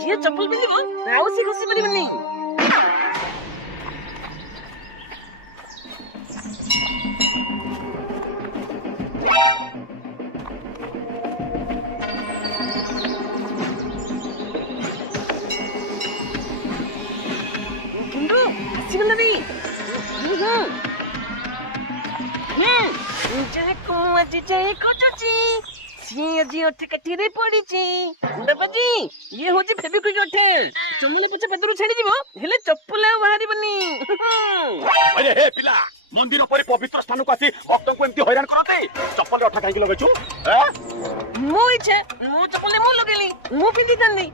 ଯିଏ ଚପଲ ପିନ୍ଧିବ ଆଉ ସେ ଖସି ପାରିବନି। କିନ୍ତୁ ଆସିଗଲା ରେ। ଯାହାକୁ ମୁଁ ଆଜି ଯାଇ ଖୋଜୁଛି ସିଏ ଆଜି ଅଠେ କାଠିରେ ପଡିଛି। ବାବାଜୀ ଇଏ ହଉଛି ଫେବିକ୍ୱିକ୍ ଅଠେ। ଚମଲେ ପଛେ ପାଦରୁ ଛାଡିଯିବ ହେଲେ ଚପଲ ଆଉ ବାହାରିବନି। अरे हे पिला मंदिर पर पवित्र स्थान को आसी भक्त को एमती हैरान करते चप्पल अठा कहीं लगेछु ମୋ ଇଚ୍ଛା ମୋ ଚପଲ ମୁଁ ଲଗେଇଲି ମୁଁ ପିନ୍ଧିଥାନ୍ତି।